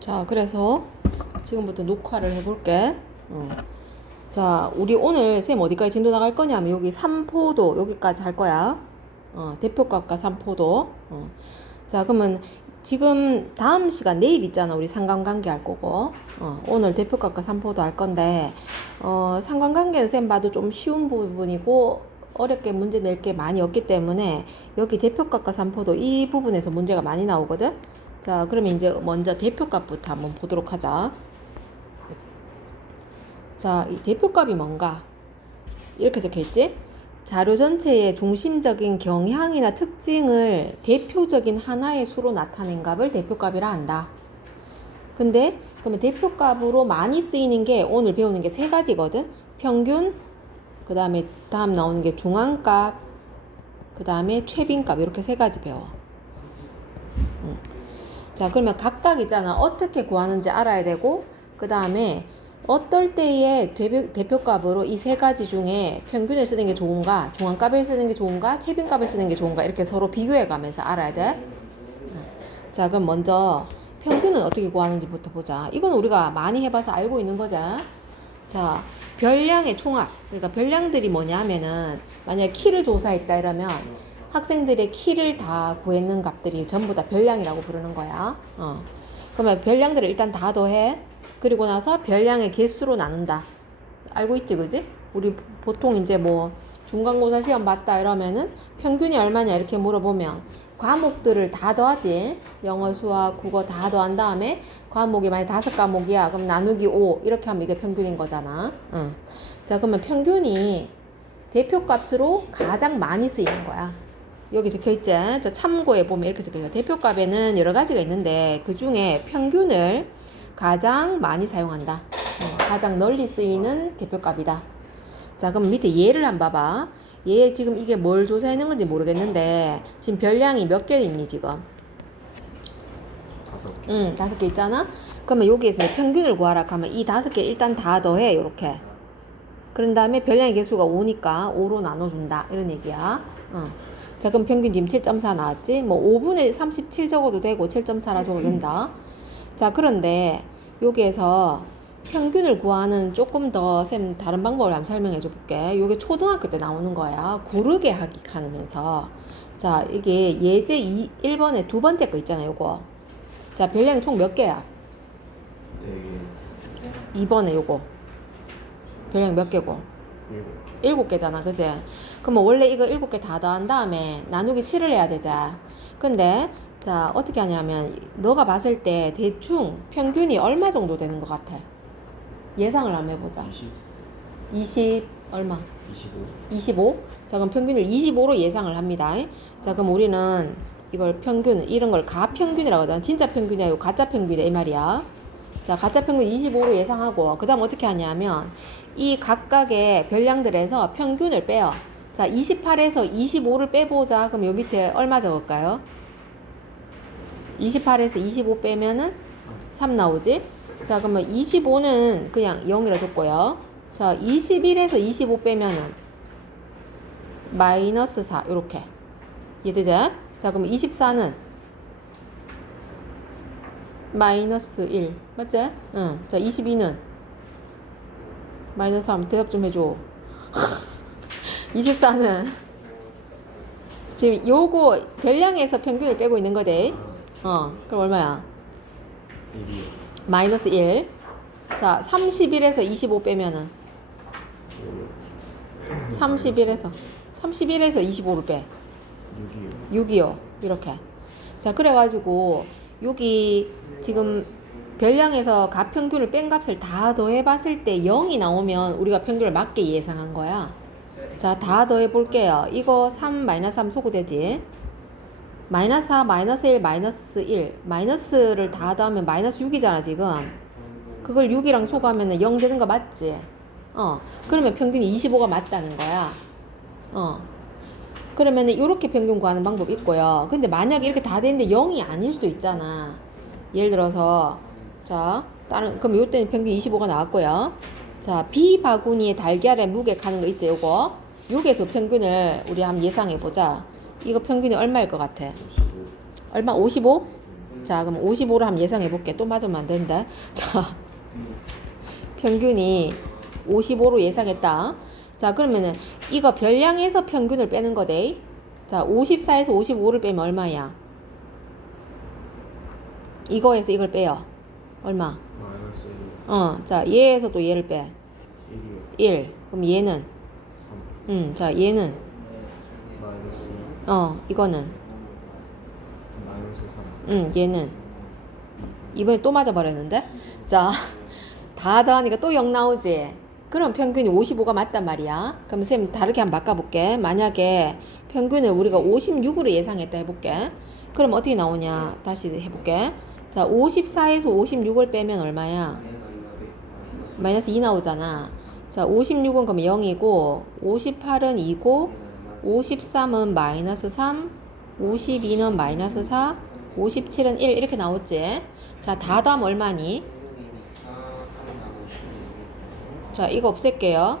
자, 그래서 지금부터 녹화를 해볼게. 자, 우리 오늘 쌤 어디까지 진도 나갈 거냐면 여기 3포도 여기까지 할 거야. 대표값과 3포도. 자, 그러면 지금 다음 시간 내일 있잖아. 우리 상관관계 할 거고. 오늘 대표값과 3포도 할 건데, 상관관계는 쌤 봐도 좀 쉬운 부분이고, 어렵게 문제 낼 게 많이 없기 때문에 여기 대표값과 3포도 이 부분에서 문제가 많이 나오거든. 자, 그러면 이제 먼저 대표값부터 한번 보도록 하자. 자, 이 대표값이 뭔가? 이렇게 적혀 있지? 자료 전체의 중심적인 경향이나 특징을 대표적인 하나의 수로 나타낸 값을 대표값이라 한다. 근데 그러면 대표값으로 많이 쓰이는 게 오늘 배우는 게 세 가지거든. 평균, 그 다음에 다음 나오는 게 중앙값, 그 다음에 최빈값, 이렇게 세 가지 배워. 자, 그러면 각각 있잖아. 어떻게 구하는지 알아야 되고, 그 다음에 어떨 때에 대표값으로 이 세 가지 중에 평균을 쓰는 게 좋은가, 중앙값을 쓰는 게 좋은가, 최빈값을 쓰는 게 좋은가, 이렇게 서로 비교해 가면서 알아야 돼. 자, 그럼 먼저 평균은 어떻게 구하는지부터 보자. 이건 우리가 많이 해봐서 알고 있는 거죠. 자, 별량의 총합. 그러니까 별량들이 뭐냐면은 만약에 키를 조사했다 이러면 학생들의 키를 다 구했는 값들이 전부 다 별량이라고 부르는 거야. 그러면 별량들을 일단 다 더해. 그리고 나서 별량의 개수로 나눈다. 알고 있지, 그지? 우리 보통 이제 뭐 중간고사 시험 봤다 이러면은 평균이 얼마냐 이렇게 물어보면 과목들을 다 더하지. 영어, 수학, 국어 다 더한 다음에 과목이 만약 5과목이야. 그럼 나누기 5 이렇게 하면 이게 평균인 거잖아. 자, 그러면 평균이 대표값으로 가장 많이 쓰이는 거야. 여기 적혀있지? 자, 참고해 보면 이렇게 적혀있어. 대표값에는 여러 가지가 있는데 그 중에 평균을 가장 많이 사용한다. 가장 널리 쓰이는 대표값이다. 자, 그럼 밑에 얘를 한번 봐봐. 얘 지금 이게 뭘 조사하는 건지 모르겠는데 지금 별량이 몇 개 있니 지금? 5개. 5개 있잖아? 그러면 여기에서 평균을 구하라 하면 이 5개 일단 다 더해 요렇게. 그런 다음에 별량의 개수가 5니까 5로 나눠준다 이런 얘기야. 자, 그럼 평균 지금 7.4 나왔지? 뭐 5분의 37 적어도 되고 7.4라 적어도 된다. 자, 그런데 여기에서 평균을 구하는 조금 더 쌤 다른 방법을 한번 설명해 줘 볼게. 요게 초등학교 때 나오는 거야. 고르게 하기 하면서. 자, 이게 예제 1번에 두 번째 거 있잖아, 요거. 자, 별량이 총 몇 개야? 4개. 2번에 요거. 별량이 몇 개고? 7개. 7개잖아, 그지? 그러면 원래 이거 7개 다 더한 다음에 나누기 7을 해야 되자. 근데 자, 어떻게 하냐면 너가 봤을 때 대충 평균이 얼마 정도 되는 것 같아? 예상을 한번 해보자. 20 얼마? 25. 25? 자, 그럼 평균을 25로 예상을 합니다. 자, 그럼 우리는 이걸 평균, 이런 걸 가평균이라고 하거든. 진짜 평균이 아니고 가짜 평균이다 이 말이야. 자, 가짜 평균 25로 예상하고 그 다음 어떻게 하냐면 이 각각의 별량들에서 평균을 빼요. 자, 28에서 25를 빼보자. 그럼 요 밑에 얼마 적을까요? 28에서 25 빼면은 3 나오지? 자, 그러면 25는 그냥 0이라 줬고요. 자, 21에서 25 빼면은 마이너스 4 요렇게 이해되지? 자, 그럼 24는 마이너스 1 맞지? 응. 자, 22는 마이너스 3 대답 좀 해줘. 24는 지금 요거 별량에서 평균을 빼고 있는 거대. 그럼 얼마야? 1이요. 마이너스 1. 자, 31에서 25 빼면은 31에서 25를 빼. 6이요. 6이요. 이렇게. 자, 그래가지고 여기 지금 별량에서 가평균을 뺀 값을 다 더해봤을 때 0이 나오면 우리가 평균을 맞게 예상한 거야. 자, 다 더해볼게요. 이거 3, 마이너스 3 소구되지? 마이너스 4, 마이너스 1, 마이너스 1. 마이너스를 다 더하면 마이너스 6이잖아, 지금. 그걸 6이랑 소구하면 0 되는 거 맞지? 그러면 평균이 25가 맞다는 거야. 그러면은 이렇게 평균 구하는 방법이 있고요. 근데 만약에 이렇게 다 되는데 0이 아닐 수도 있잖아. 예를 들어서, 자, 그럼 요때는 평균 25가 나왔고요. 자, 비바구니의 달걀의 무게 가는 거 있죠, 요거. 여기에서 평균을 우리 한번 예상해보자. 이거 평균이 얼마일 것 같아? 55. 얼마? 55? 자, 그럼 55로 한번 예상해 볼게. 또 맞으면 안 되는데. 자, 평균이 55로 예상했다. 자, 그러면은 이거 별량에서 평균을 빼는 거대. 자, 54에서 55를 빼면 얼마야? 이거에서 이걸 빼요. 얼마? 마이너스 1. 자, 얘에서 또 얘를 빼. 1이요. 1. 그럼 얘는? 3. 자, 얘는? 마이너스 2. 이거는? 마이너스 3. 얘는? 이번에 또 맞아버렸는데? 자, 다 더하니까 또 0 나오지? 그럼 평균이 55가 맞단 말이야. 그럼 쌤 다르게 한번 바꿔볼게. 만약에 평균을 우리가 56으로 예상했다 해볼게. 그럼 어떻게 나오냐? 다시 해볼게. 자, 54에서 56을 빼면 얼마야? 마이너스 2 나오잖아. 자, 56은 그럼 0이고, 58은 2고, 53은 마이너스 3, 52는 마이너스 4, 57은 1 이렇게 나왔지? 자, 다 더하면 얼마니? 자, 이거 없앨게요.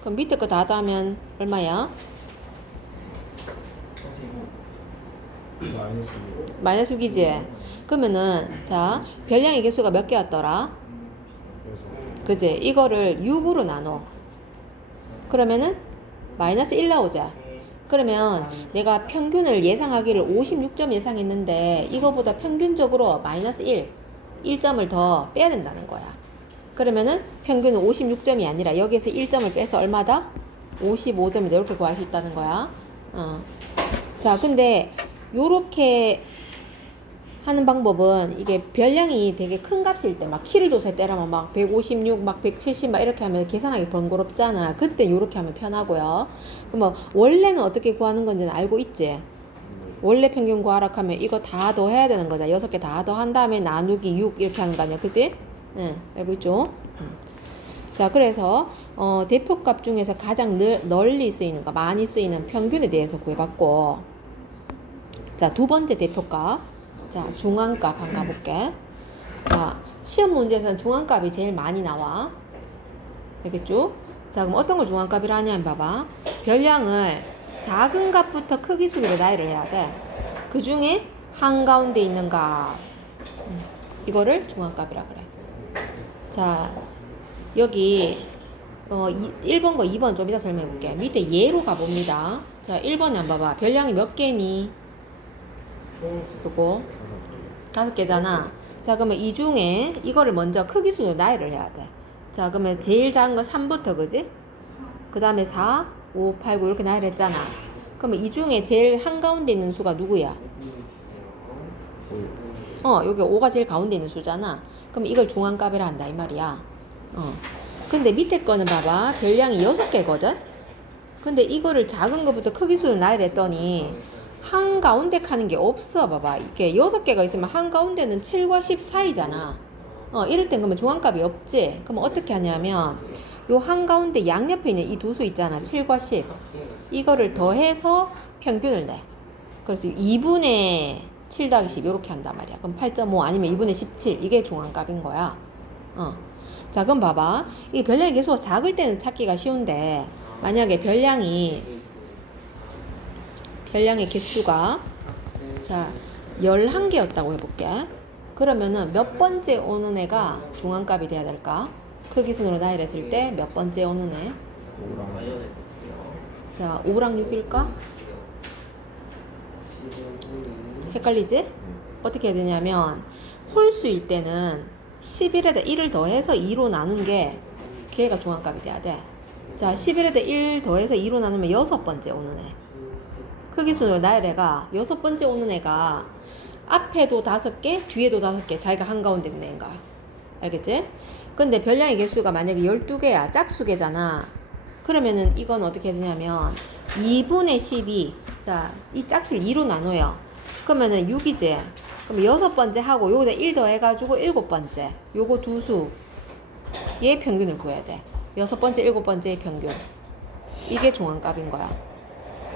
그럼 밑에 거 다 더하면 얼마야? 마이너스 2. 마이너스 6이지? 그러면은 자, 별량의 개수가 몇 개였더라? 그지? 이거를 6으로 나눠. 그러면은 마이너스 1 나오자. 그러면 내가 평균을 예상하기를 56점 예상했는데 이거보다 평균적으로 마이너스 1점을 더 빼야 된다는 거야. 그러면은 평균은 56점이 아니라 여기에서 1점을 빼서 얼마다? 55점이다. 이렇게 구할 수 있다는 거야. 자, 근데 요렇게 하는 방법은 이게 별량이 되게 큰 값일 때 막 키를 줘서 때라면 막 156, 막 170 막 이렇게 하면 계산하기 번거롭잖아. 그때 요렇게 하면 편하고요. 그럼 뭐 원래는 어떻게 구하는 건지는 알고 있지? 원래 평균 구하라 하면 이거 다 더해야 되는 거잖아. 6개 다 더한 다음에 나누기 6 이렇게 하는 거 아니야. 그지? 응, 알고 있죠? 자, 그래서 대표값 중에서 가장 널리 쓰이는 거, 많이 쓰이는 평균에 대해서 구해봤고, 자, 두 번째 대표값. 자, 중앙값 한번 가볼게. 자, 시험 문제에서는 중앙값이 제일 많이 나와. 알겠죠? 자, 그럼 어떤 걸 중앙값이라 하냐면 봐봐. 별량을 작은 값부터 크기 순으로 나열을 해야 돼. 그 중에 한가운데 있는 값. 이거를 중앙값이라 그래. 자, 여기 1번과 2번 좀 이따 설명해 볼게. 밑에 예로 가봅니다. 자, 1번에 한번 봐봐. 별량이 몇 개니? 요거 5개잖아. 자, 그러면 이 중에 이거를 먼저 크기 순으로 나열을 해야 돼. 자, 그러면 제일 작은 거 3부터, 그지? 그 다음에 4, 5, 8, 9 이렇게 나열했잖아. 그러면 이 중에 제일 한가운데 있는 수가 누구야? 여기 5가 제일 가운데 있는 수잖아. 그럼 이걸 중앙값이라 한다 이 말이야. 근데 밑에 거는 봐봐. 별량이 6개거든? 근데 이거를 작은 거부터 크기 순으로 나열했더니 한가운데 가는 게 없어. 봐봐. 이게 6개가 있으면 한가운데는 7과 10 사이잖아. 이럴 땐 그러면 중앙값이 없지. 그럼 어떻게 하냐면 요 한가운데 양옆에 있는 이 두 수 있잖아. 7과 10. 이거를 더해서 평균을 내. 그래서 2분의 7 더하기 10 이렇게 한단 말이야. 그럼 8.5 아니면 2분의 17 이게 중앙값인 거야. 자, 그럼 봐봐. 이 별량의 개수가 작을 때는 찾기가 쉬운데 만약에 별량의 개수가 자 11개였다고 해볼게. 그러면은 몇 번째 오는 애가 중앙값이 돼야 될까? 크기 순으로 나열했을 때 몇 번째 오는 애? 5랑 자, 5랑 6일까? 헷갈리지? 어떻게 해야 되냐면 홀수일 때는 11에다 1을 더해서 2로 나눈 게 걔가 중앙값이 돼야 돼. 자, 11에다 1 더해서 2로 나누면 6번째 오는 애. 크기 순으로 나열애가 6번째 오는 애가 앞에도 5개, 뒤에도 5개, 자기가 한가운데 있는 애인가. 알겠지? 근데 별량의 개수가 만약에 12개야. 짝수개잖아. 그러면은 이건 어떻게 해야 되냐면 2분의 12. 자, 이 짝수를 2로 나눠요. 그러면은 6이지. 그럼 6번째 하고 요거다 1 더해가지고 7번째. 요거 두 수. 얘 평균을 구해야 돼. 6번째, 7번째의 평균. 이게 중앙값인 거야.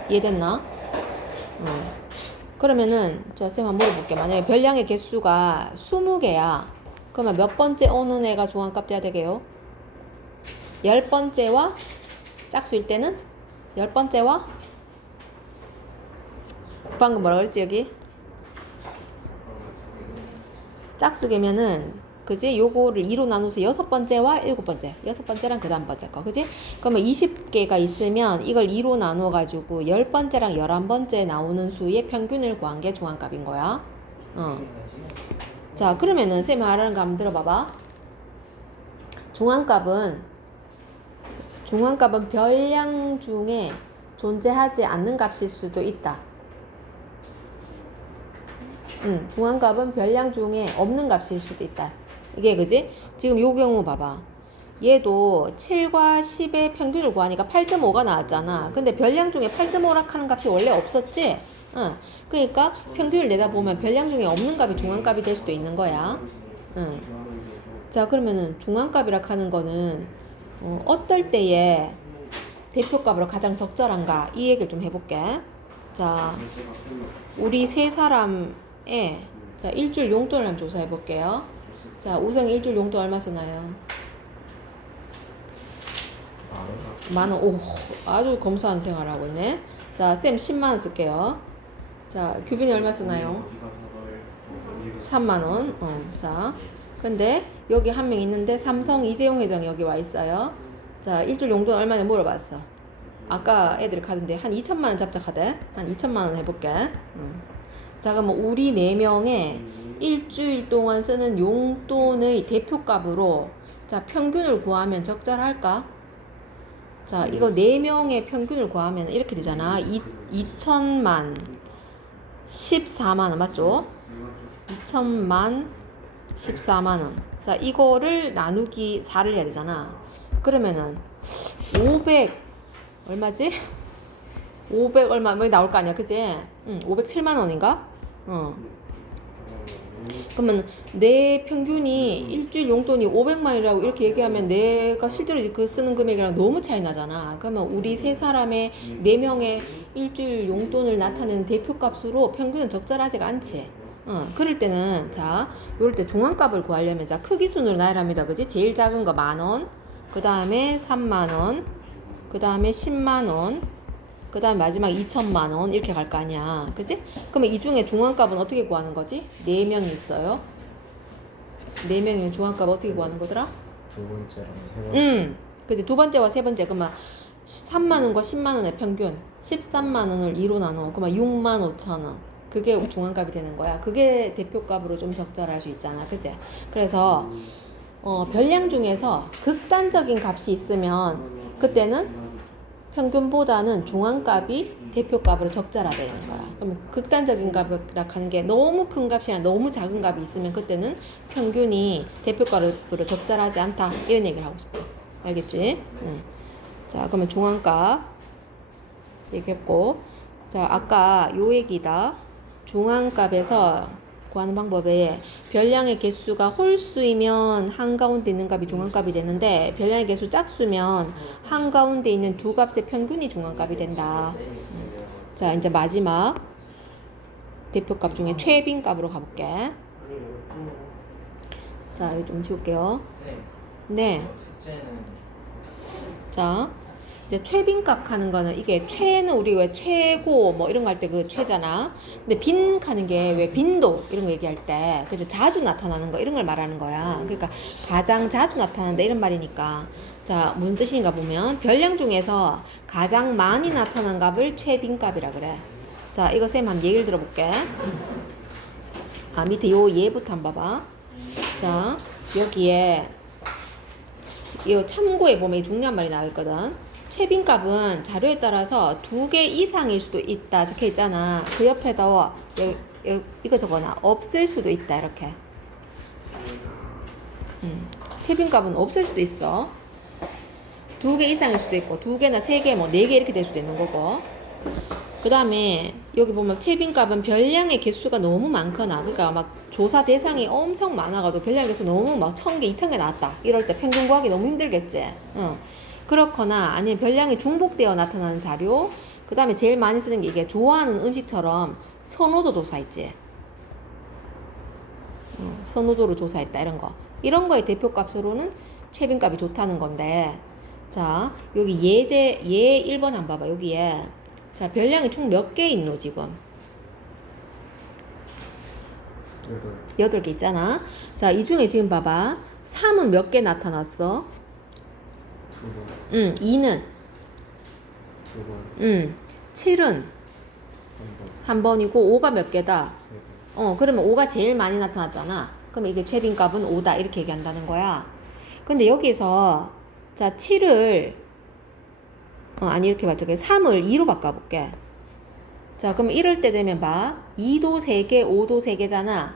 이해됐나? 그러면은 저 쌤 한번 물어볼게. 만약에 별량의 개수가 20개야. 그러면 몇 번째 오는 애가 중앙값 돼야 되게요? 10번째와 짝수일 때는 10번째와 방금 뭐라 그랬지 여기? 짝수개면은 그지? 요거를 2로 나눠서 6번째와 7번째, 6번째랑 그 다음 번째 거, 그지? 그러면 20개가 있으면 이걸 2로 나눠가지고 10번째랑 11번째 나오는 수의 평균을 구한 게 중앙값인 거야. 자, 그러면은 쌤이 말하는 거 한번 들어봐봐. 중앙값은 별량 중에 존재하지 않는 값일 수도 있다. 중앙값은 별량 중에 없는 값일 수도 있다. 이게 그지? 지금 요 경우 봐봐. 얘도 7과 10의 평균을 구하니까 8.5가 나왔잖아. 근데 별량 중에 8.5라 하는 값이 원래 없었지? 그러니까 평균을 내다 보면 별량 중에 없는 값이 중앙값이 될 수도 있는 거야. 자, 그러면은 중앙값이라 하는 거는 어떨 때에 대표값으로 가장 적절한가 이 얘기를 좀 해볼게. 자, 우리 세 사람의 자 일주일 용돈을 한번 조사해 볼게요. 자, 우성이 일주일 용돈 얼마 쓰나요? 10,000원. 오, 아주 검소한 생활하고 있네. 자, 쌤 10만원 쓸게요. 자, 규빈이 얼마 쓰나요? 3만원. 자, 근데 여기 한 명 있는데 삼성 이재용 회장이 여기 와 있어요. 자, 일주일 용돈 얼마냐 물어봤어. 아까 애들이 가던데 한 2천만원 잡자 하대. 한 2천만원 해볼게. 자, 그럼 우리 4명의 일주일 동안 쓰는 용돈의 대표값으로 자 평균을 구하면 적절할까? 자, 이거 4명의 평균을 구하면 이렇게 되잖아. 2천만 14만원 맞죠? 2천만 14만원. 자, 이거를 나누기 4를 해야 되잖아. 그러면은 500 얼마지? 500 얼마 뭐 나올 거 아니야, 그지? 507만 원인가? 그러면 내 평균이 일주일 용돈이 500만 원이라고 이렇게 얘기하면 내가 실제로 그 쓰는 금액이랑 너무 차이 나잖아. 그러면 우리 세 사람의 4명의 일주일 용돈을 나타내는 대표값으로 평균은 적절하지가 않지. 그럴 때는 자, 요럴 때 중앙값을 구하려면 자 크기 순으로 나열합니다, 그지? 제일 작은 거 10,000원, 그 다음에 3만원, 그 다음에 10만원, 그 다음 마지막 2천만원 이렇게 갈 거 아니야, 그치? 그러면 이 중에 중앙값은 어떻게 구하는 거지? 4명이 있어요. 4명이면 중앙값 어떻게 구하는 거더라? 두 번째랑 세 번째. 그치? 두 번째와 세 번째 그러면 3만원과 10만원의 평균 13만원을 2로 나눠 그러면 65,000원 그게 중앙값이 되는 거야. 그게 대표값으로 좀 적절할 수 있잖아, 그치? 그래서 별량 중에서 극단적인 값이 있으면 그때는 평균보다는 중앙값이 대표값으로 적절하다는 거야. 그러면 극단적인 값이라 하는 게 너무 큰 값이나 너무 작은 값이 있으면 그때는 평균이 대표값으로 적절하지 않다 이런 얘기를 하고 싶어. 알겠지? 자, 그러면 중앙값 얘기했고, 자 아까 요 얘기다. 중앙값에서 구하는 방법에 별량의 개수가 홀수이면 한가운데 있는 값이 중앙값이 되는데 별량의 개수 짝수면 한가운데 있는 두 값의 평균이 중앙값이 된다. 자, 이제 마지막 대표값 중에 최빈값으로 가볼게. 자, 이거 좀 지울게요. 네. 자, 이제 최빈값 하는 거는 이게 최는 우리 왜 최고 뭐 이런 거 할 때 그 최잖아. 근데 빈 하는 게 왜 빈도 이런 거 얘기할 때 그래서 자주 나타나는 거 이런 걸 말하는 거야. 그러니까 가장 자주 나타난다 이런 말이니까. 자, 무슨 뜻인가 보면 별량 중에서 가장 많이 나타난 값을 최빈값이라 그래. 자, 이거 쌤 한번 얘기를 들어볼게. 아, 밑에 요 예부터 한번 봐봐. 자, 여기에 이 참고에 보면 중요한 말이 나와 있거든. 최빈값은 자료에 따라서 2개 이상일 수도 있다 적혀 있잖아. 그 옆에다 이거 적어놔. 없을 수도 있다 이렇게. 최빈값은 없을 수도 있어. 2개 이상일 수도 있고 2개나 3개 뭐 4개 이렇게 될 수도 있는 거고. 그 다음에 여기 보면 최빈값은 별량의 개수가 너무 많거나 그러니까 막 조사 대상이 엄청 많아가지고 별량 개수 너무 막 1,000개, 2,000개 나왔다 이럴 때 평균 구하기 너무 힘들겠지. 그렇거나 아니면 별량이 중복되어 나타나는 자료. 그 다음에 제일 많이 쓰는 게 이게 좋아하는 음식처럼 선호도 조사 있지. 선호도로 조사했다 이런 거. 이런 거의 대표값으로는 최빈값이 좋다는 건데. 자, 여기 얘 1번 한번 봐봐. 여기에 자 별량이 총 몇 개 있노 지금? 8. 8개 있잖아. 자, 이 중에 지금 봐봐. 3은 몇 개 나타났어? 2번. 2는 2번. 7은 3번. 한 번이고 5가 몇 개다? 3번. 그러면 5가 제일 많이 나타났잖아. 그럼 이게 최빈값은 5다 이렇게 얘기한다는 거야. 근데 여기서 자 7을 아니 이렇게 맞춰게 3을 2로 바꿔볼게. 자 그럼 이럴 때 되면 봐. 2도 3개, 5도 3개잖아.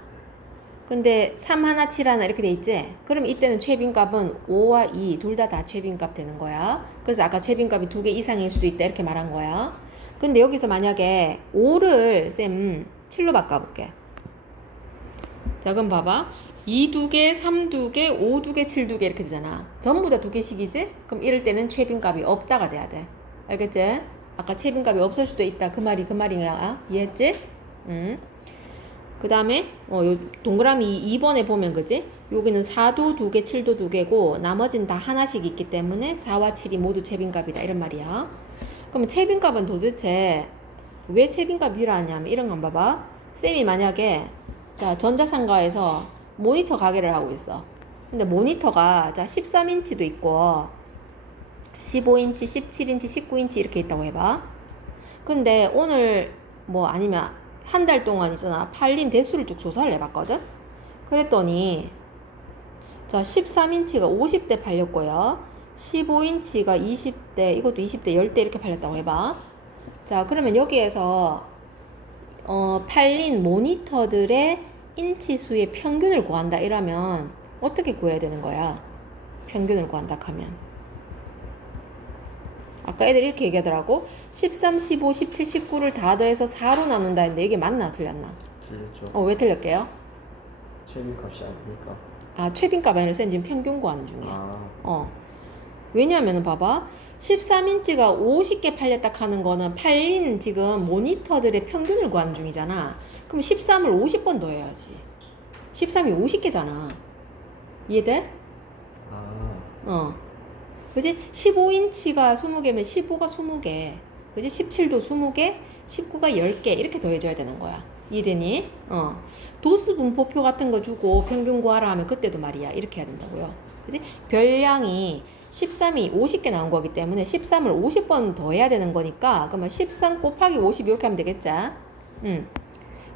근데 3 하나, 7 하나 이렇게 돼 있지? 그럼 이때는 최빈값은 5와 2 둘 다 최빈값 되는 거야. 그래서 아까 최빈값이 2개 이상일 수도 있다 이렇게 말한 거야. 근데 여기서 만약에 5를 쌤 7로 바꿔볼게. 자 그럼 봐봐. 2 2개, 3 2개, 5 2개, 7 2개 이렇게 되잖아. 전부 다 2개씩이지? 그럼 이럴 때는 최빈값이 없다가 돼야 돼. 알겠지? 아까 최빈값이 없을 수도 있다. 그 말이야. 이해했지? 그 다음에 요 동그라미 2번에 보면 그지? 여기는 4도 2개, 7도 2개고 나머지는 다 하나씩 있기 때문에 4와 7이 모두 최빈값이다. 이런 말이야. 그러면 최빈값은 도대체 왜 최빈값이 필요하냐면 이런 건 봐봐. 쌤이 만약에 자 전자상가에서 모니터 가게를 하고 있어. 근데 모니터가 자 13인치도 있고 15인치, 17인치, 19인치 이렇게 있다고 해봐. 근데 오늘 뭐 아니면 한 달 동안 있잖아. 팔린 대수를 쭉 조사를 해봤거든. 그랬더니 자 13인치가 50대 팔렸고요. 15인치가 20대, 이것도 20대 10대 이렇게 팔렸다고 해봐. 자 그러면 여기에서 팔린 모니터들의 인치 수의 평균을 구한다 이러면 어떻게 구해야 되는 거야? 평균을 구한다 하면 아까 애들이 이렇게 얘기하더라고. 13, 15, 17, 19를 다 더해서 4로 나눈다 했는데 이게 맞나 틀렸나? 틀렸죠. 왜 틀렸게요? 최빈값이 아닙니까? 아 최빈값 아니라 쌤 지금 평균 구하는 중이야. 왜냐하면 봐봐. 13인치가 50개 팔렸다 하는 거는 팔린 지금 모니터들의 평균을 구하는 중이잖아. 그럼 13을 50번 더해야지. 13이 50개잖아. 이해돼? 그지? 15인치가 20개면 15가 20개. 그지? 17도 20개, 19가 10개. 이렇게 더해줘야 되는 거야. 이해되니? 도수 분포표 같은 거 주고 평균 구하라 하면 그때도 말이야. 이렇게 해야 된다고요. 그지? 별량이 13이 50개 나온 거기 때문에 13을 50번 더해야 되는 거니까 그러면 13 곱하기 50 이렇게 하면 되겠지?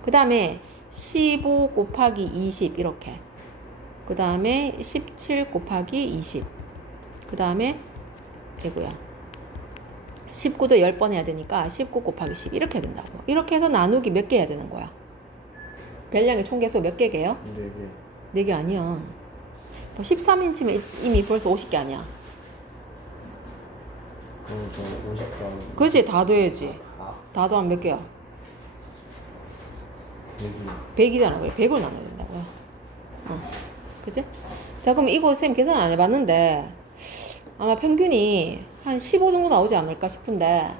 그 다음에 15 곱하기 20 이렇게. 그 다음에 17 곱하기 20. 그 다음에 이거야 19도 10번 해야 되니까 19 곱하기 10 이렇게 해야 된다고. 이렇게 해서 나누기 몇 개 해야 되는 거야? 별량의 총개수 몇 개게요? 4개. 4개 아니야. 13인치면 이미 벌써 50개 아니야. 그럼 저 50도. 그렇지, 다 더해야지. 다 더하면 몇 개야? 100이. 100이잖아. 그래, 100을 나눠야 된다고요. 그치? 자, 그럼 이거 쌤 계산 안 해봤는데 아마 평균이 한 15 정도 나오지 않을까 싶은데,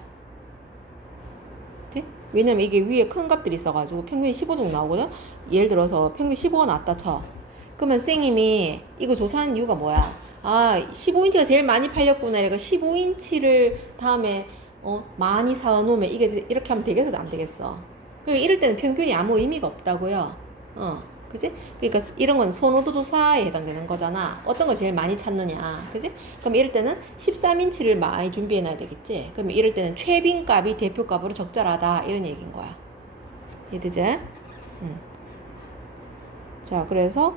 그치? 왜냐면 이게 위에 큰 값들이 있어가지고 평균이 15 정도 나오거든? 예를 들어서 평균 15가 나왔다 쳐. 그러면 쌤님이 이거 조사한 이유가 뭐야? 15인치가 제일 많이 팔렸구나. 이러니까 15인치를 다음에 많이 사다 놓으면 이게 이렇게 하면 되겠어? 안 되겠어? 그러니까 이럴 때는 평균이 아무 의미가 없다고요. 그지? 그러니까 이런 건 선호도 조사에 해당되는 거잖아. 어떤 걸 제일 많이 찾느냐. 그지? 그럼 이럴 때는 13인치를 많이 준비해 놔야 되겠지? 그럼 이럴 때는 최빈값이 대표값으로 적절하다. 이런 얘기인 거야. 이해되지? 자, 그래서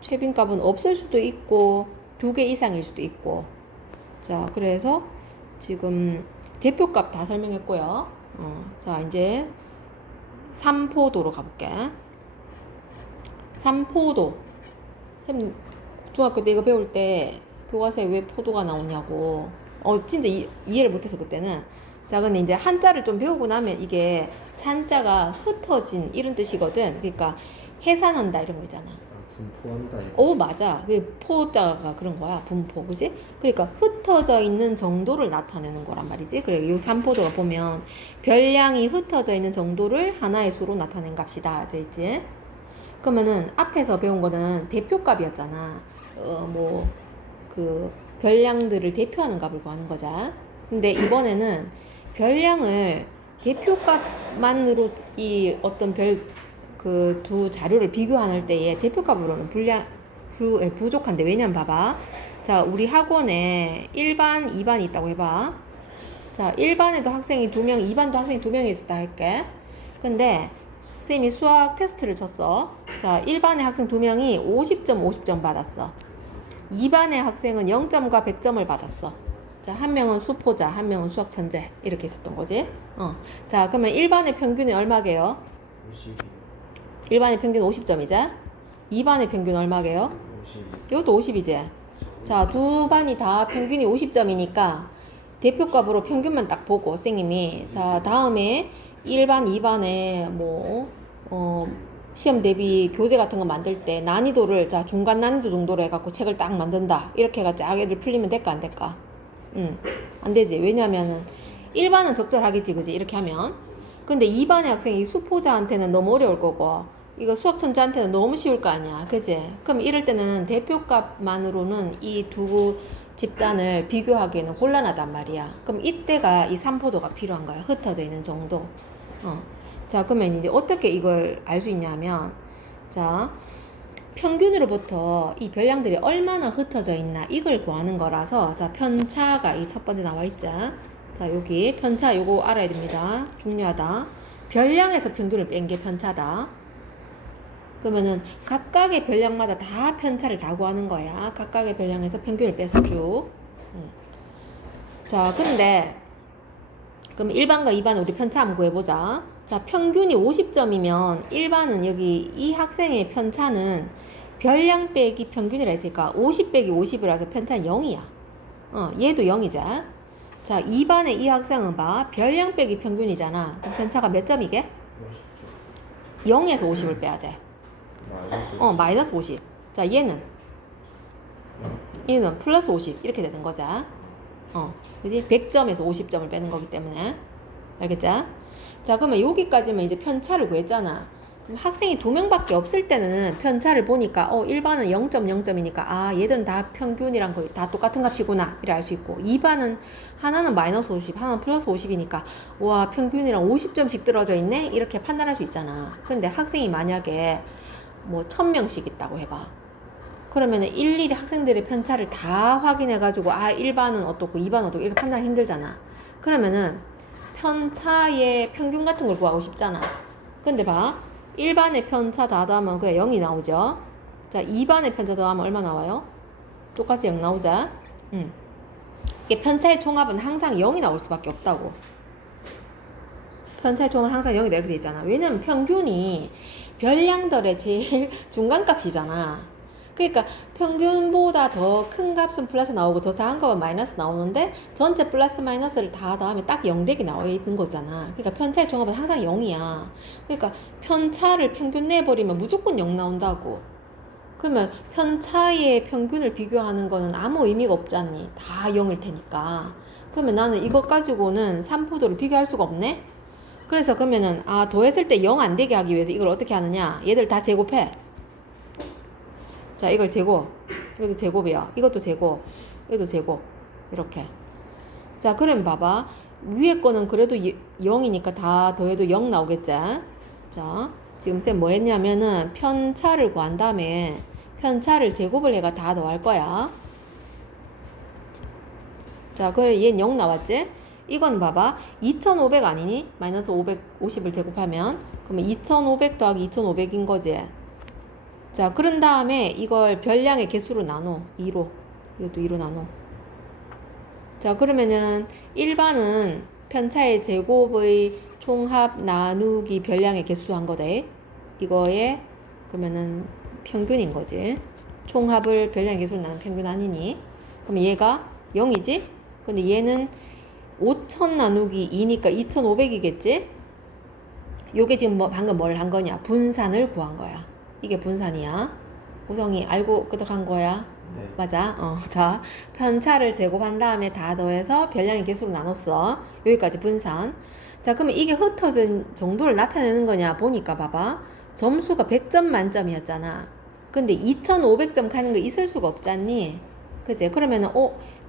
최빈값은 없을 수도 있고 2개 이상일 수도 있고. 자, 그래서 지금 대표값 다 설명했고요. 자, 이제 3포도로 가볼게. 3포도. 쌤 중학교 때 이거 배울 때 교과서에 왜 포도가 나오냐고. 진짜 이해를 못해서 그때는. 자, 근데 이제 한자를 좀 배우고 나면 이게 산자가 흩어진 이런 뜻이거든. 그러니까 해산한다 이런 거 있잖아. 분포한다. 맞아. 그 포자가 그런 거야. 분포, 그지? 그러니까 흩어져 있는 정도를 나타내는 거란 말이지. 그래, 요 3포도가 보면 별량이 ht어져 있는 정도를 하나의 수로 나타낸 값이다. 돼 있지? 그러면은 앞에서 배운 거는 대표값이었잖아. 그 별량들을 대표하는 값을 구하는 거자. 근데 이번에는 별량을 대표값만으로 이 어떤 그 두 자료를 비교할 때에 대표값으로는 부족한데, 왜냐면 봐봐. 자, 우리 학원에 1반, 2반이 있다고 해봐. 자, 1반에도 학생이 2명, 2반도 학생이 2명이 있었다 할게. 근데 쌤이 수학 테스트를 쳤어. 자, 1반의 학생 2명이 50점, 50점 받았어. 2반의 학생은 0점과 100점을 받았어. 자, 한 명은 수포자, 한 명은 수학 천재. 이렇게 있었던 거지. 자, 그러면 1반의 평균이 얼마게요? 50. 1반의 평균 50점이자 2반의 평균 얼마게요? 50. 이것도 50이지. 자, 두 반이 다 평균이 50점이니까 대표값으로 평균만 딱 보고 선생님이 자, 다음에 1반, 2반에 시험 대비 교재 같은 거 만들 때 난이도를 자, 중간 난이도 정도로 해갖고 책을 딱 만든다. 이렇게 해가 쫙 애들 풀리면 될까 안 될까? 안 되지. 왜냐면은 1반은 적절하겠지, 그지? 이렇게 하면. 근데 2반의 학생이 수포자한테는 너무 어려울 거고 이거 수학 천재한테는 너무 쉬울 거 아니야, 그지? 그럼 이럴 때는 대표값만으로는 이 두 집단을 비교하기에는 곤란하단 말이야. 그럼 이때가 이 삼포도가 필요한 거야. 흩어져 있는 정도. 자, 그러면 이제 어떻게 이걸 알 수 있냐면, 자, 평균으로부터 이 별량들이 얼마나 흩어져 있나 이걸 구하는 거라서, 자, 편차가 이 첫 번째 나와 있자. 자, 여기 편차 요거 알아야 됩니다. 중요하다. 별량에서 평균을 뺀 게 편차다. 그러면은 각각의 별량마다 다 편차를 다 구하는 거야. 각각의 별량에서 평균을 빼서 쭉. 자, 근데 그럼 1반과 2반은 우리 편차 한번 구해보자. 자, 평균이 50점이면 1반은 여기 이 학생의 편차는 별량 빼기 평균이라 했으니까 50 빼기 50이라서 편차는 0이야. 얘도 0이자. 자, 2반의 이 학생은 봐. 별량 빼기 평균이잖아. 그럼 편차가 몇 점이게? 50점. 0에서 50을 빼야 돼. 마이너스 50. 자, 얘는 플러스 50 이렇게 되는 거자. 그지? 100점에서 50점을 빼는 거기 때문에. 알겠자? 자, 그러면 여기까지면 이제 편차를 구했잖아. 그럼 학생이 2명밖에 없을 때는 편차를 보니까 1반은 0.0점이니까 얘들은 다 평균이랑 거의 다 똑같은 값이구나 이래 알 수 있고, 2반은 하나는 마이너스 50, 하나는 플러스 50이니까 와, 평균이랑 50점씩 떨어져 있네 이렇게 판단할 수 있잖아. 근데 학생이 만약에 1000명씩 있다고 해봐. 그러면은 일일이 학생들의 편차를 다 확인해가지고 1반은 어떻고 2반은 어떻고 이렇게 판단하기 힘들잖아. 그러면은 편차의 평균 같은 걸 구하고 싶잖아. 근데 봐, 1반의 편차 다 더하면 그냥 0이 나오죠. 자, 2반의 편차 더하면 얼마 나와요? 똑같이 0 나오자. 이게 편차의 총합은 항상 0이 나올 수밖에 없다고. 편차의 총합은 항상 0이 이렇게 돼 있잖아. 왜냐면 평균이 별량들의 제일 중간값이잖아. 그러니까 평균보다 더 큰 값은 플러스 나오고 더 작은 값은 마이너스 나오는데 전체 플러스 마이너스를 다 더하면 딱 0대기 나와 있는 거잖아. 그러니까 편차의 종합은 항상 0이야. 그러니까 편차를 평균 내버리면 무조건 0 나온다고. 그러면 편차의 평균을 비교하는 거는 아무 의미가 없지 않니? 다 0일 테니까. 그러면 나는 이것 가지고는 삼포도를 비교할 수가 없네? 그래서 그러면은 더했을 때 0 안 되게 하기 위해서 이걸 어떻게 하느냐? 얘들 다 제곱해. 자, 이걸 제곱. 이것도 제곱이야. 이것도 제곱. 이것도 제곱. 이렇게. 자, 그럼 봐봐. 위에 거는 그래도 0이니까 다 더해도 0 나오겠지? 자, 지금 쌤 뭐 했냐면은 편차를 구한 다음에 편차를 제곱을 해가 다 더할 거야. 자, 그래 얘는 0 나왔지? 이건 봐봐. 2500 아니니? 마이너스 550을 제곱하면 그러면 2500 더하기 2500인 거지. 자, 그런 다음에 이걸 별량의 개수로 나눠. 2로. 이것도 2로 나눠. 자, 그러면은 1반은 편차의 제곱의 총합 나누기 별량의 개수 한 거대. 이거에 그러면은 평균인 거지. 총합을 별량의 개수로 나눈 평균 아니니? 그럼 얘가 0이지? 근데 얘는 5000 나누기 2니까 2500이겠지? 요게 지금 방금 뭘 한 거냐? 분산을 구한 거야. 이게 분산이야. 우성이 알고 끄덕한 거야? 네. 맞아. 자, 편차를 제곱한 다음에 다 더해서 별량의 개수로 나눴어. 여기까지 분산. 자, 그러면 이게 흩어진 정도를 나타내는 거냐 보니까 봐봐. 점수가 100점 만점이었잖아. 근데 2500점 가는 거 있을 수가 없잖니? 그치? 그러면은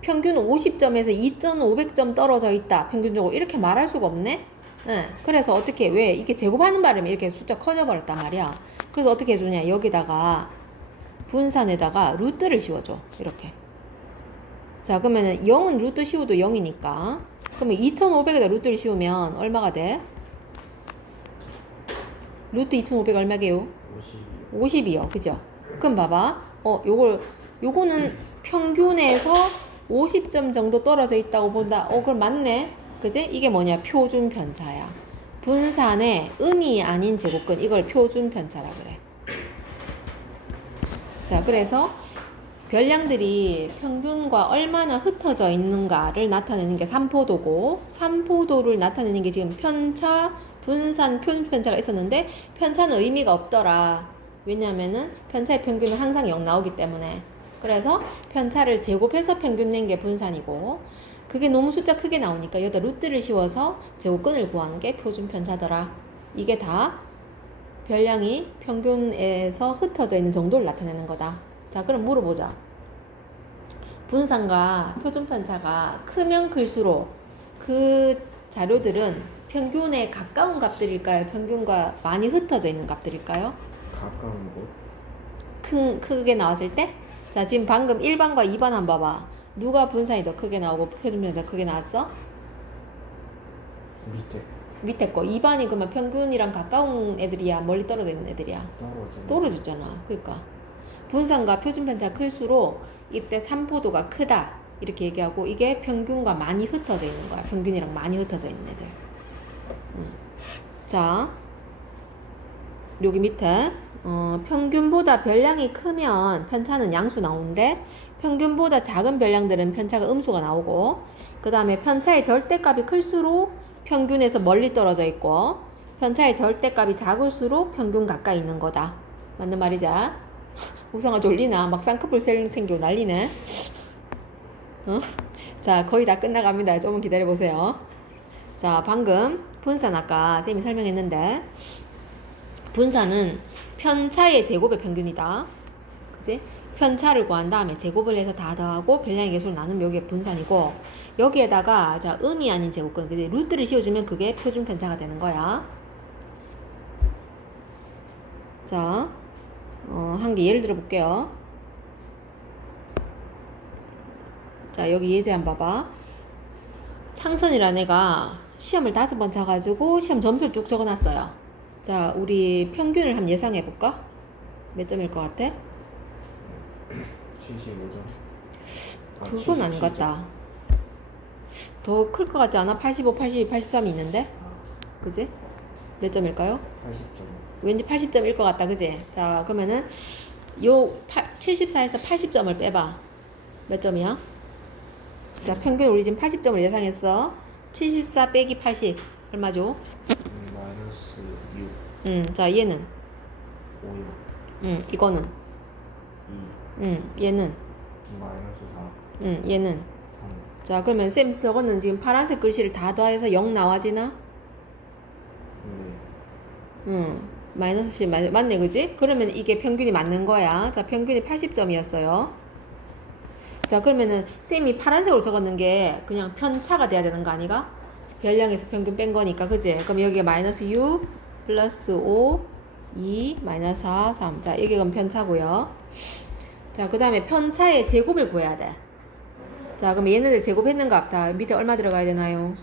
평균 50점에서 2500점 떨어져 있다. 평균적으로 이렇게 말할 수가 없네? 예, 그래서 어떻게, 왜, 이게 제곱하는 바람에 이렇게 숫자 커져 버렸단 말이야. 그래서 어떻게 해주냐, 여기다가, 분산에다가 루트를 씌워줘. 이렇게. 자, 그러면은 0은 루트 씌워도 0이니까. 그러면 2500에다 루트를 씌우면 얼마가 돼? 루트 2500 얼마게요? 50이요. 50이요. 그죠? 그럼 봐봐. 요거는 평균에서 50점 정도 떨어져 있다고 본다. 그럼 맞네. 그지? 이게 뭐냐? 표준 편차야. 분산의 음이 아닌 제곱근. 이걸 표준 편차라 그래. 자, 그래서 별량들이 평균과 얼마나 흩어져 있는가를 나타내는 게 삼포도고, 삼포도를 나타내는 게 지금 편차, 분산, 표준 편차가 있었는데 편차는 의미가 없더라. 왜냐면은 편차의 평균은 항상 0 나오기 때문에. 그래서 편차를 제곱해서 평균 낸 게 분산이고, 그게 너무 숫자 크게 나오니까 여기다 루트를 씌워서 제곱근을 구한 게 표준 편차더라. 이게 다 별량이 평균에서 흩어져 있는 정도를 나타내는 거다. 자, 그럼 물어보자. 분산과 표준 편차가 크면 클수록 그 자료들은 평균에 가까운 값들일까요? 평균과 많이 흩어져 있는 값들일까요? 가까운 곳. 크게 나왔을 때? 자, 지금 방금 1번과 2번 한번 봐봐. 누가 분산이 더 크게 나오고 표준 편차가 더 크게 나왔어? 밑에 거. 2번이 그러면 평균이랑 가까운 애들이야? 멀리 떨어져 있는 애들이야? 떨어졌잖아. 그러니까 분산과 표준 편차가 클수록 이때 삼포도가 크다 이렇게 얘기하고, 이게 평균과 많이 흩어져 있는 거야. 평균이랑 많이 흩어져 있는 애들. 자, 여기 밑에 평균보다 별량이 크면 편차는 양수 나오는데, 평균보다 작은 별량들은 편차가 음수가 나오고, 그 다음에 편차의 절대값이 클수록 평균에서 멀리 떨어져 있고, 편차의 절대값이 작을수록 평균 가까이 있는 거다. 맞는 말이죠? 우상아 졸리나? 막 쌍꺼풀 생기고 난리네. 자, 거의 다 끝나갑니다. 조금 기다려보세요. 자, 방금 분산 아까 쌤이 설명했는데, 분산은 편차의 제곱의 평균이다. 그지? 편차를 구한 다음에 제곱을 해서 다 더하고 별량의 개수를 나누면 여기에 분산이고, 여기에다가 자, 음이 아닌 제곱근, 그지? 루트를 씌워주면 그게 표준 편차가 되는 거야. 자, 한 개 예를 들어 볼게요. 자, 여기 예제 한번 봐봐. 창선이라는 애가 시험을 5번 쳐가지고 시험 점수를 쭉 적어놨어요. 자, 우리 평균을 한번 예상해 볼까? 몇 점일 것 같아? 75점. 그건 아닌 것 같다. 더 클 것 같지 않아? 85, 82, 83이 있는데? 그지? 몇 점일까요? 80점. 왠지 80점일 것 같다. 그지? 자, 그러면은 요 74에서 80점을 빼봐. 몇 점이야? 자, 평균 우리 지금 80점을 예상했어. 74 빼기 80 얼마죠? 마이너스 6. 자, 얘는 5요. 이거는 2. 얘는 마이너스 4. 얘는 3. 자, 그러면 쌤 저거는 지금 파란색 글씨를 다 더해서 0 나와지나? 네. 마이너스 10 맞네, 그지? 그러면 이게 평균이 맞는 거야. 자, 평균이 80점이었어요. 자, 그러면은 쌤이 파란색으로 적었는 게 그냥 편차가 돼야 되는 거 아니가? 별량에서 평균 뺀 거니까, 그지? 그럼 여기가 마이너스 6 플러스 5 2 마이너스 4 3. 자, 이게 그럼 편차고요. 자, 그 다음에 편차의 제곱을 구해야 돼. 자, 그럼 얘네들 제곱했는가 없다. 밑에 얼마 들어가야 되나요?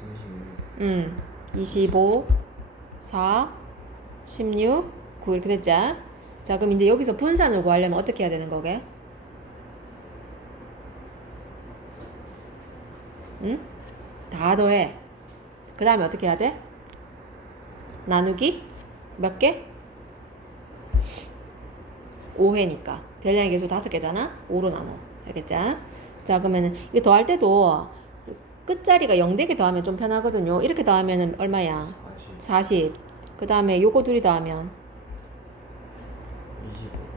25 4 16 9 이렇게 됐죠? 자, 그럼 이제 여기서 분산을 구하려면 어떻게 해야 되는 거게? 다 더해. 그 다음에 어떻게 해야 돼? 나누기 몇 개? 5회니까 별량의 개수 5개잖아? 5로 나눠. 알겠죠? 자, 그러면은 이거 더할 때도 끝자리가 0되게 더하면 좀 편하거든요. 이렇게 더하면은 얼마야? 40. 그 다음에 요거 둘이 더하면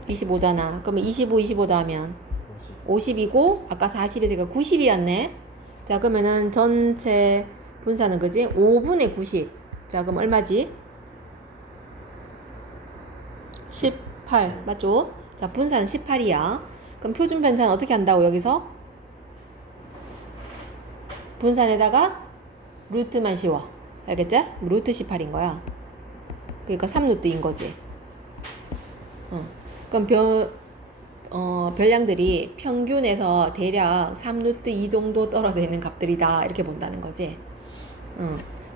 25잖아. 그러면 25, 25 더하면 50이고, 아까 40에서 90이었네. 자, 그러면은 전체 분산은 그지? 5분의 90. 자, 그럼 얼마지? 18. 맞죠? 자, 분산은 18이야. 그럼 표준 편차는 어떻게 한다고, 여기서? 분산에다가 루트만 씌워. 알겠지? 루트 18인 거야. 그러니까 3루트인 거지. 그럼 별량들이 평균에서 대략 3루트 2 정도 떨어져 있는 값들이다. 이렇게 본다는 거지.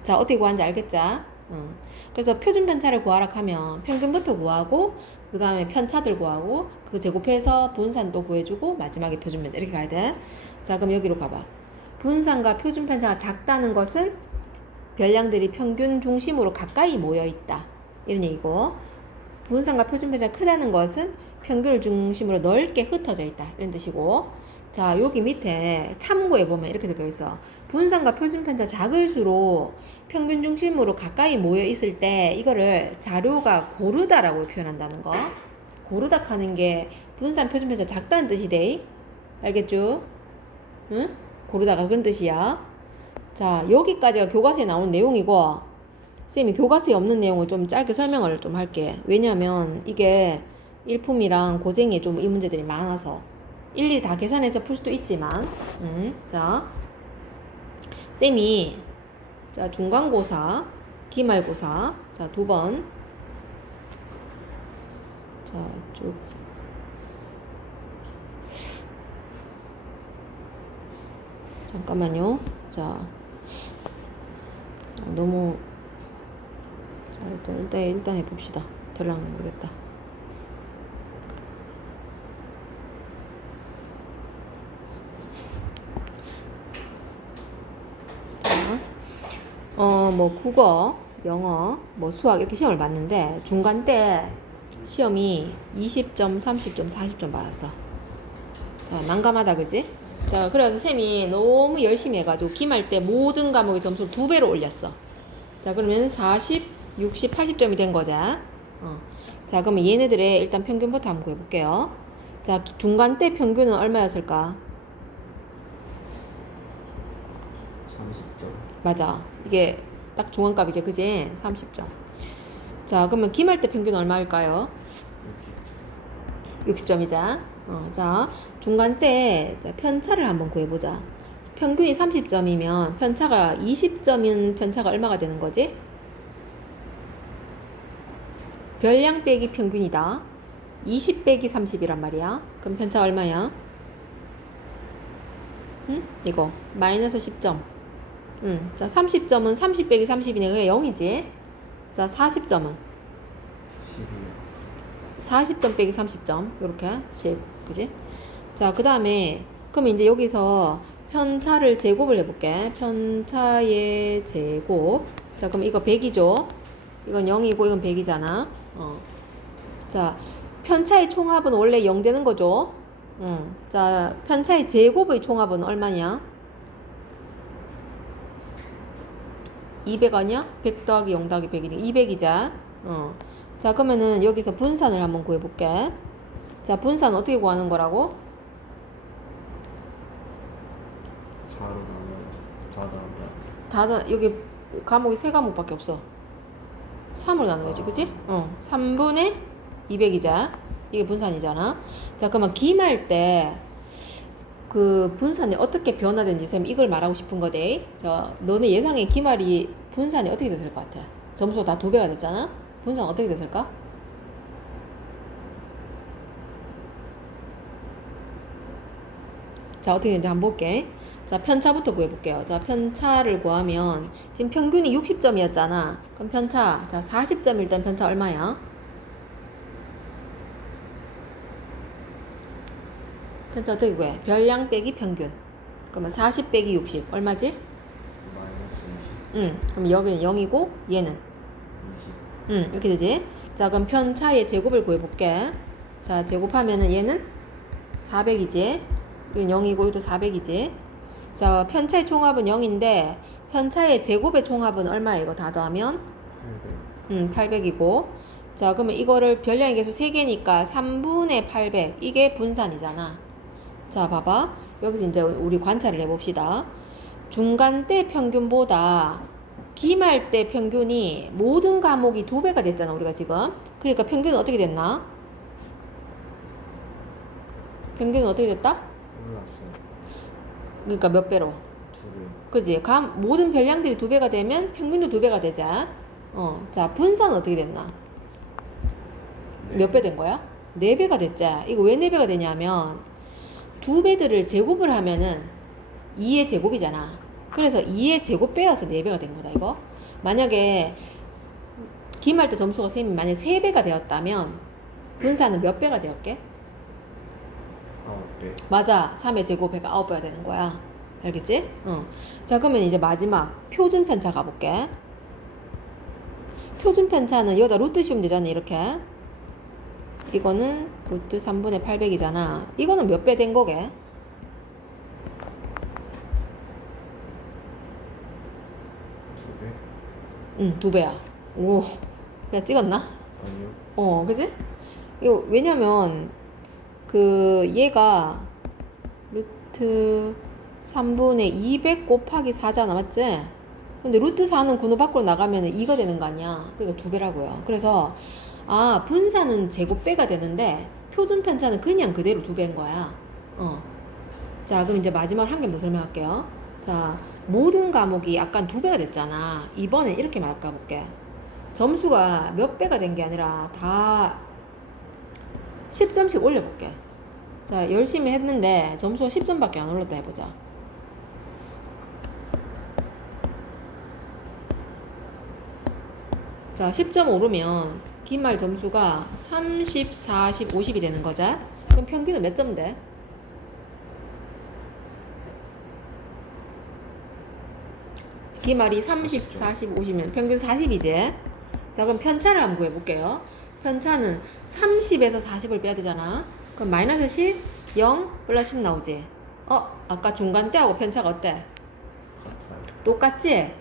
자, 어떻게 구하는지 알겠죠? 그래서 표준 편차를 구하라 하면 평균부터 구하고 그 다음에 편차들 구하고 그 제곱해서 분산도 구해주고 마지막에 표준 편차 이렇게 가야 돼. 자, 그럼 여기로 가봐. 분산과 표준 편차가 작다는 것은 별량들이 평균 중심으로 가까이 모여 있다. 이런 얘기고, 분산과 표준 편차가 크다는 것은 평균을 중심으로 넓게 흩어져 있다. 이런 뜻이고, 자, 여기 밑에 참고해 보면 이렇게 적혀 있어. 분산과 표준 편차 작을수록 평균 중심으로 가까이 모여 있을 때 이거를 자료가 고르다라고 표현한다는 거. 고르다 하는 게 분산 표준 편차 작다는 뜻이 돼. 알겠죠? 응? 고르다가 그런 뜻이야. 자, 여기까지가 교과서에 나온 내용이고, 쌤이 교과서에 없는 내용을 좀 짧게 설명을 좀 할게. 왜냐면 이게 일품이랑 고쟁이에 좀 이 문제들이 많아서 일일이 다 계산해서 풀 수도 있지만, 자, 쌤이 자 중간고사, 기말고사, 자 2번, 자 쭉. 잠깐만요. 자, 너무 자 일단 해봅시다. 별랑 모르겠다. 뭐 국어, 영어, 뭐 수학 이렇게 시험을 봤는데 중간 때 시험이 20점, 30점, 40점 받았어. 자, 난감하다, 그지? 자, 그래서 쌤이 너무 열심히 해가지고 기말 때 모든 과목의 점수를 2배로 올렸어. 자, 그러면 40, 60, 80점이 된 거죠. 자, 그러면 얘네들의 일단 평균부터 한번 구해볼게요. 자, 중간 때 평균은 얼마였을까? 30점. 맞아. 이게 딱 중간값이지, 그지? 30점. 자, 그러면 기말 때 평균은 얼마일까요? 60점이자. 자, 중간 때 자, 편차를 한번 구해보자. 평균이 30점이면 편차가 20점인 편차가 얼마가 되는 거지? 별량 빼기 평균이다. 20 빼기 30이란 말이야. 그럼 편차 얼마야? 이거 마이너스 10점. 자, 30점은 30 빼기 30이니까 0이지. 자, 40점은 40점 빼기 30점 요렇게 10, 그지? 자, 그 다음에 그럼 이제 여기서 편차를 제곱을 해볼게. 편차의 제곱. 자, 그럼 이거 100이죠. 이건 0이고 이건 100이잖아. 자, 편차의 총합은 원래 0 되는 거죠. 자, 편차의 제곱의 총합은 얼마냐? 200 아니야? 100 더하기 0 더하기 100이니까 200이자. 자, 그러면은 여기서 분산을 한번 구해볼게. 자, 분산 어떻게 구하는 거라고? 4로 나눠요. 4 여기 과목이 3과목밖에 없어. 3으로 나눠야지, 그치? 3분의 200이자. 이게 분산이잖아. 자, 그러면 기말 때 그 분산이 어떻게 변화된지 쌤 이걸 말하고 싶은 거대. 자, 너네 예상의 기말이 분산이 어떻게 됐을 것 같아? 점수가 다 2배가 됐잖아? 분산 어떻게 됐을까? 자, 어떻게 되는지 한번 볼게. 자, 편차부터 구해볼게요. 자, 편차를 구하면 지금 평균이 60점이었잖아. 그럼 편차, 자 40점 일단 편차 얼마야? 편차 어떻게 구해? 별량 빼기 평균. 그러면 40 빼기 60 얼마지? 마이너스 20. 그럼 여기는 0이고 얘는 20. 이렇게 되지? 자, 그럼 편차의 제곱을 구해볼게. 자, 제곱하면은 얘는 400이지? 이건 0이고 이것도 400이지? 자, 편차의 총합은 0인데 편차의 제곱의 총합은 얼마야? 이거 다 더하면? 800이고. 자, 그러면 이거를 별량의 개수 3개니까 3분의 800 이게 분산이잖아. 자, 봐봐. 여기서 이제 우리 관찰을 해봅시다. 중간 때 평균보다 기말 때 평균이 모든 과목이 2배가 됐잖아, 우리가 지금. 그러니까 평균은 어떻게 됐나? 평균은 어떻게 됐다? 올랐어요. 그러니까 몇 배로? 2배. 그지? 모든 별량들이 2배가 되면 평균도 2배가 되자. 자, 분산은 어떻게 됐나? 몇 배 된 거야? 4배가 됐지. 이거 왜 4배가 되냐면 2배들을 제곱을 하면은 2의 제곱이잖아. 그래서 2의 제곱 빼어서 4배가 된 거다 이거. 만약에 기말 때 점수가 셈이 만약에 3배가 되었다면 분산은 몇 배가 되었게? 9배. 맞아. 3의 제곱해가 9배가 되는 거야. 알겠지? 자, 그러면 이제 마지막 표준 편차 가볼게. 표준 편차는 여기다 루트 씌우면 되잖아. 이렇게. 이거는 루트 3분의 800이잖아. 이거는 몇 배 된 거게? 2배? 응, 2배야. 오, 야 찍었나? 아니요. 그지? 이거 왜냐면 얘가 루트 3분의 200 곱하기 4잖아, 맞지? 근데 루트 4는 군호 밖으로 나가면 2가 되는 거 아니야. 그러니까 2배라고요. 그래서 분산은 제곱배가 되는데 표준 편차는 그냥 그대로 2배인 거야. 자, 그럼 이제 마지막으로 한 개 더 설명할게요. 자, 모든 과목이 약간 2배가 됐잖아. 이번엔 이렇게 바꿔볼게. 점수가 몇 배가 된 게 아니라 다 10점씩 올려볼게. 자, 열심히 했는데 점수가 10점밖에 안 올랐다 해보자. 자, 10점 오르면 기말 점수가 30, 40, 50이 되는 거죠. 그럼 평균은 몇 점 돼? 기말이 30, 40, 50이면 평균 40이지. 자, 그럼 편차를 한번 구해볼게요. 편차는 30에서 40을 빼야 되잖아. 그럼 마이너스 10, 0, 플러스 10 나오지. 아까 중간 때하고 편차가 어때? 같아요. 똑같지?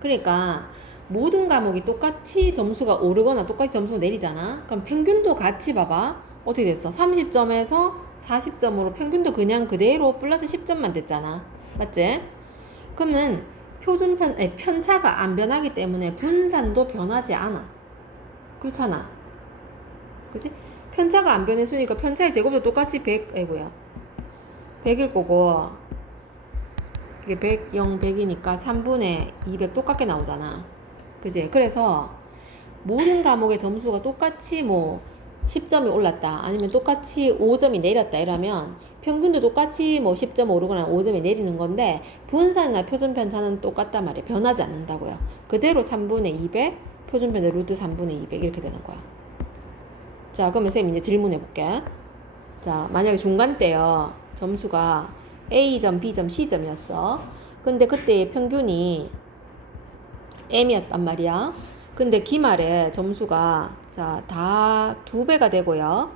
그러니까 모든 과목이 똑같이 점수가 오르거나 똑같이 점수가 내리잖아. 그럼 평균도 같이 봐봐. 어떻게 됐어? 30점에서 40점으로 평균도 그냥 그대로 플러스 10점만 됐잖아. 맞지? 그러면 편차가 안 변하기 때문에 분산도 변하지 않아. 그렇잖아. 그치? 편차가 안 변했으니까 편차의 제곱도 똑같이 100일 거고, 이게 100, 0, 100이니까 3분의 200 똑같게 나오잖아. 그지? 그래서 모든 과목의 점수가 똑같이 10점이 올랐다, 아니면 똑같이 5점이 내렸다 이러면 평균도 똑같이 10점 오르거나 5점이 내리는 건데, 분산이나 표준 편차는 똑같단 말이야. 변하지 않는다고요. 그대로 3분의 200, 표준 편차 루트 3분의 200 이렇게 되는 거야. 자, 그러면 쌤 이제 질문해 볼게. 자, 만약에 중간 때요, 점수가 A점, B점, C점이었어. 근데 그때의 평균이 M이었단 말이야. 근데 기말에 점수가 다 2배가 되고요.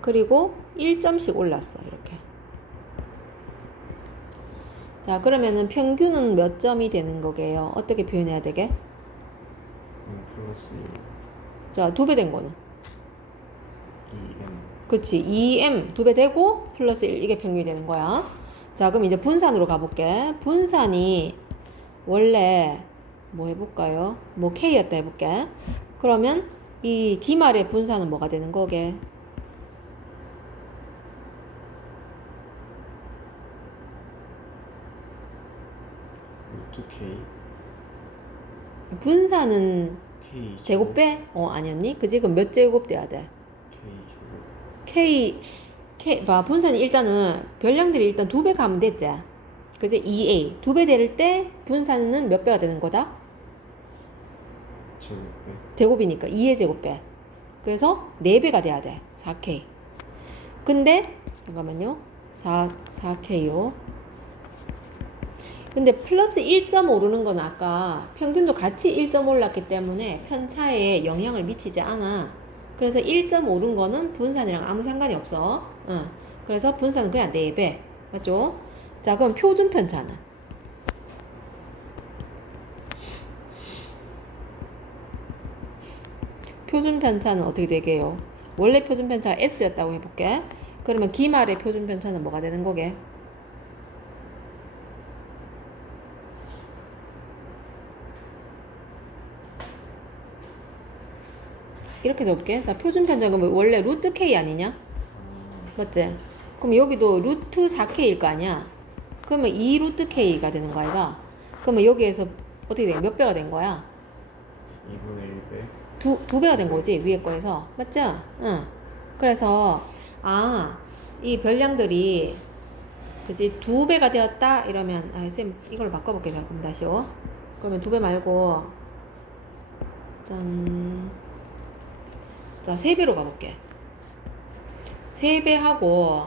그리고 1점씩 올랐어. 이렇게. 자, 그러면은 평균은 몇 점이 되는 거게요? 어떻게 표현해야 되게? 플러스 자, 2배 된 거는? 2M. 그치. 2M 2배 되고 플러스 1, 이게 평균이 되는 거야. 자, 그럼 이제 분산으로 가볼게. 분산이 원래 해볼까요? K였다 해볼게. 그러면 이 기말의 분산은 뭐가 되는 거게? 루트 K. 분산은 K 제곱배? 아니었니? 그지? 그럼 몇 제곱 돼야 돼? K 제곱. 분산이 일단은 별량들이 일단 2배 가면 됐지? 그지? 2A 2배 될 때 분산은 몇 배가 되는 거다? 제곱배. 제곱이니까 2의 제곱배. 그래서 4배가 돼야 돼. 4K. 근데 잠깐만요. 4K요. 근데 플러스 1점 오르는 건 아까 평균도 같이 1점 올랐기 때문에 편차에 영향을 미치지 않아. 그래서 1점 오른 거는 분산이랑 아무 상관이 없어. 그래서 분산은 그냥 4배. 맞죠? 자, 그럼 표준 편차는? 표준 편차는 어떻게 되게요? 원래 표준 편차가 S였다고 해볼게. 그러면 기말의 표준 편차는 뭐가 되는 거게? 이렇게 적을게. 자, 표준 편차는 원래 루트 K 아니냐? 맞지? 그럼 여기도 루트 4K일 거 아니야? 그러면 2 루트 K가 되는 거야, 이가. 그러면 여기에서 어떻게 돼? 몇 배가 된 거야? 2분의 1배. 두 배가 된 거지, 위에 거에서. 맞죠? 응. 그래서, 이 별량들이, 그지? 2배가 되었다? 이러면, 쌤, 이걸 바꿔볼게. 자, 그럼 다시요. 그러면 2배 말고, 짠. 자, 3배로 가볼게. 3배 하고,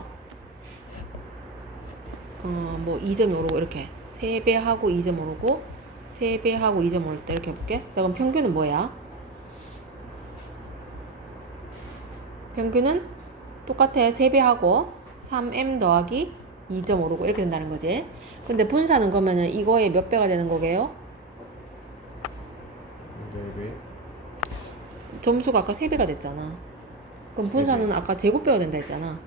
뭐, 2점 오르고, 이렇게. 3배 하고 2점 오르고, 3배 하고 2점 오를 때, 이렇게 해볼게. 자, 그럼 평균은 뭐야? 평균은 똑같아. 3배 하고 3m 더하기 2.5르고 이렇게 된다는 거지. 근데 분사는 그러면은 이거의 몇 배가 되는 거게요? 4배. 점수가 아까 3배가 됐잖아. 그럼 분사는 아까 제곱배가 된다 했잖아.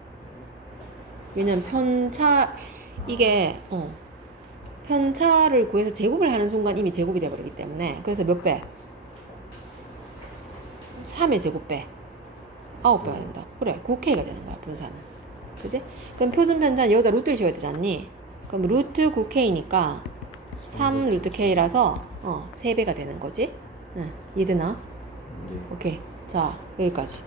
왜냐면 편차 이게 편차를 구해서 제곱을 하는 순간 이미 제곱이 돼버리기 때문에. 그래서 몇 배? 3의 제곱배 9배가 된다. 그래, 9K가 되는 거야, 분사는. 그지? 그럼 표준 편차는 여기다 루트를 씌워야 되지 않니? 그럼 루트 9K니까 3 루트 K라서 3배가 되는 거지? 응, 이해되나? 네. 오케이. 자, 여기까지.